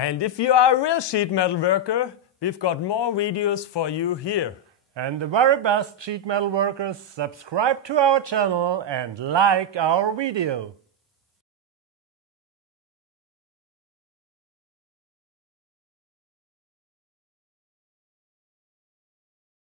And if you are a real sheet metal worker, we've got more videos for you here. And the very best sheet metal workers, subscribe to our channel and like our video.